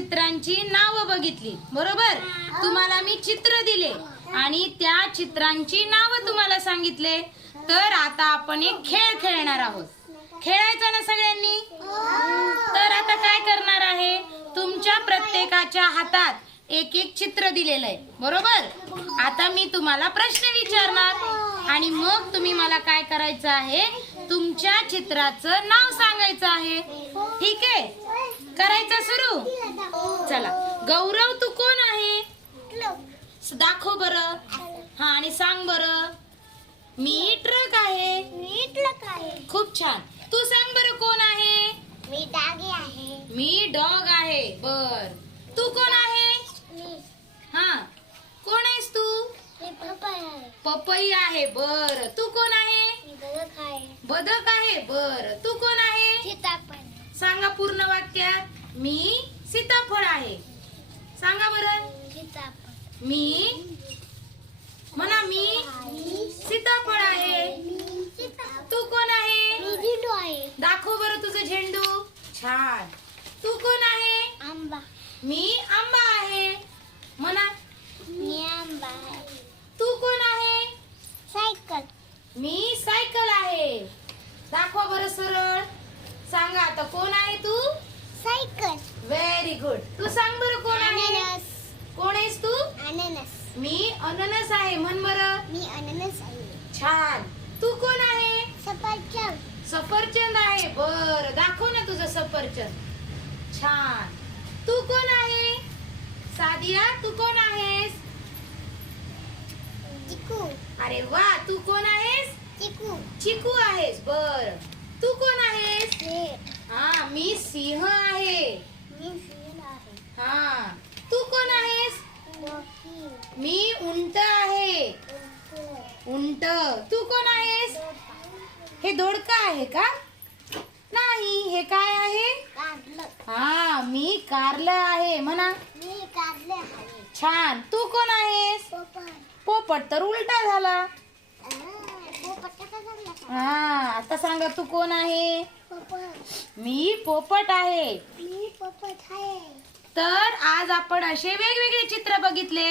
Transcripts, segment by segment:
चित्रांची नावं बघितली. बरोबर? तुम्हाला मी चित्र दिले. आणि त्या चित्रांची नावं तुम्हाला सांगितले. तर आता आपण एक खेळ खेळणार आहोत. खेळायचा ना सगळ्यांनी? तर आता काय करणार आहे? तुमच्या प्रत्येकाच्या हातात एक एक चित्र दिलेलं आहे. बरोबर? आता मी तुम्हाला प्रश्न विचारणार. आणि मग तुम्ही मला काय करायचं आहे? तुमच्या चित्राचं नाव सांगायचं आहे. ठीक आहे? करायचं सुरू? चला. गौरव तू कोण आहे? दाखव बर. हा आणि सांग बर. मी ट्रक आहे. मी ट्रक आहे खूप छान. तू सांग बर कोण आहे? मी डागी आहे. मी डॉग आहे बर. तू कोण आहे? हा. कोण आहेस तू? पपई आहे. बर. तू कोण आहे बदक आहे? बदक आहे. बर. तू कोण मी सीताफळ आहे. सांगा बरं. मी म्हणा मी सीताफळ आहे. तू कोण आहे? आहे दाखव बरं तुझं झेंडू. छान. तू कोण आहे? आंबा मी आंबा आहे. म्हणा. मी आंबा आहे तू कोण आहे? सायकल मी सायकल आहे. दाखवा बरं सरळ. सांगा आता कोण आहे तू? सायकल. व्हेरी गुड तू सांग बरं कोण आहे? अननस. कोण आहेस तू? अननस. मी अननस आहे. म्हण बरं. मी अननस आहे. छान. तू कोण आहे? सफरचंद. सफरचंद आहे. बर. दाखव ना तुझं सफरचंद. छान. तू कोण आहे? सादिया तू कोण आहेस? चिकू. अरे वा. तू कोण आहेस? चिकू. चिकू आहेस. बर. तू कोण आहेस? शेर. हा मी सिंह हा. तू कोण आहेस? मी उंट आहे. उंट. तू कोण आहेस? हे दोडका आहे का? नाही हे काय आहे? हा मी कारलं आहे म्हणा. मी कारले आहे छान. तू कोण आहेस? पोपट पोपट तर उलटा झाला. हा आता सांगा तू कोण आहे? पोपट. मी पोपट आहे. मी पोपट आहे. तर आज आपण असे वेगवेगळे चित्र बघितले.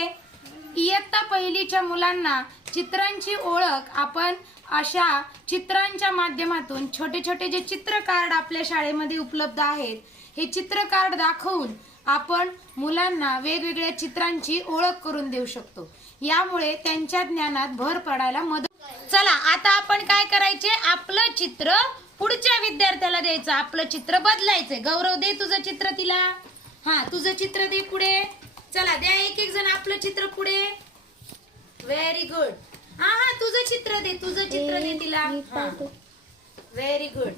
इयत्ता पहिलीच्या मुलांना चित्रांची ओळख आपण अशा चित्रांच्या माध्यमातून छोटे छोटे जे चित्र कार्ड आपल्या शाळेमध्ये उपलब्ध आहेत हे चित्र कार्ड दाखवून आपण मुलांना वेगवेगळ्या चित्रांची ओळख करून देऊ शकतो. यामुळे त्यांच्या ज्ञानात भर पडायला मदत चला आता आपण काय करायचे? आपलं चित्र पुढच्या विद्यार्थ्याला द्यायचं आपलं चित्र बदलायचंय. गौरव दे तुझं चित्र तिला. हा तुझं चित्र दे पुढे. चला द्या एक एक जण आपलं चित्र पुढे. व्हेरी गुड हा हा तुझं चित्र दे तुझं चित्र दे तिला. व्हेरी गुड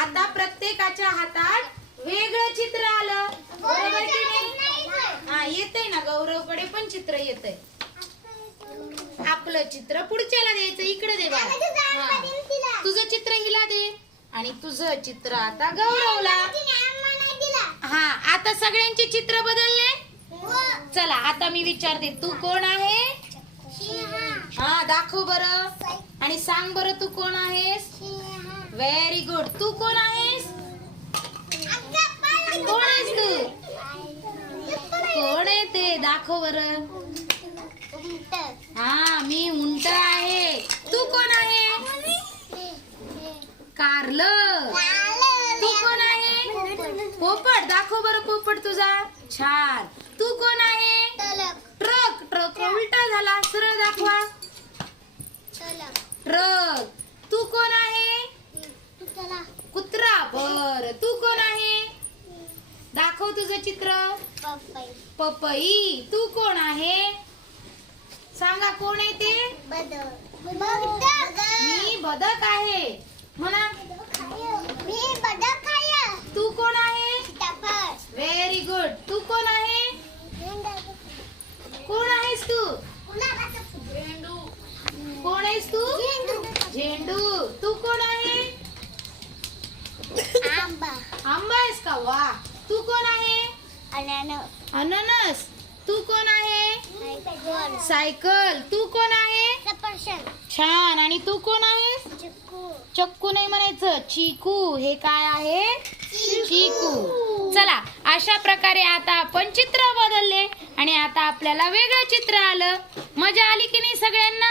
आता प्रत्येकाच्या हातात वेगळं चित्र आलं. बरोबर की नाही? हा येतंय ना गौरवकडे पण चित्र येतंय. आपलं चित्र पुढच्याला द्यायचं इकडे दे बाळा. हा. तुझं चित्र हिला दे. आणि तुझं चित्र आता गौरवला. हा आता सगळ्यांचे चित्र बदलले? चला आता मी विचारते तू कोण आहे? हा दाखव बर. आणि सांग बर तू कोण आहेस? व्हेरी गुड तू कोण आहेस? कोण आहेस तू? कोण आहे ते? दाखव बर. हा मी उंट आहे तू कोण आहे कारलं तू कोण आहे पोपट दाखव बरं पोपट तुझा. छान. तू कोण आहे? ट्रक. ट्रक उलटा झाला. सरळ दाखवा. ट्रक. तू कोण आहे? कुत्रा. बर. तू कोण आहे? दाखव तुझं चित्र. पपई. तू कोण आहे? सांगा कोण आहे ते? मी बदक आहे. म्हणा. तू कोण आहे सीताफळ व्हेरी गुड तू कोण आहे कोण आहेस तू कोण आहेस तू झेंडू तू कोण आहे? आंबा. आंबा आहेस का? वा. तू कोण आहे? अननस. अननस. तू कोण आहे? सायकल. सायकल. तू कोण आहे? सफरचंद. छान. आणि तू कोण आहे चक्कू. नाही म्हणायचं. चिकू. हे काय आहे? चिकू. चला अशा प्रकारे आता आपण चित्र बदलले आणि आता आपल्याला वेगळं चित्र आलं. मजा आली की नाही सगळ्यांना?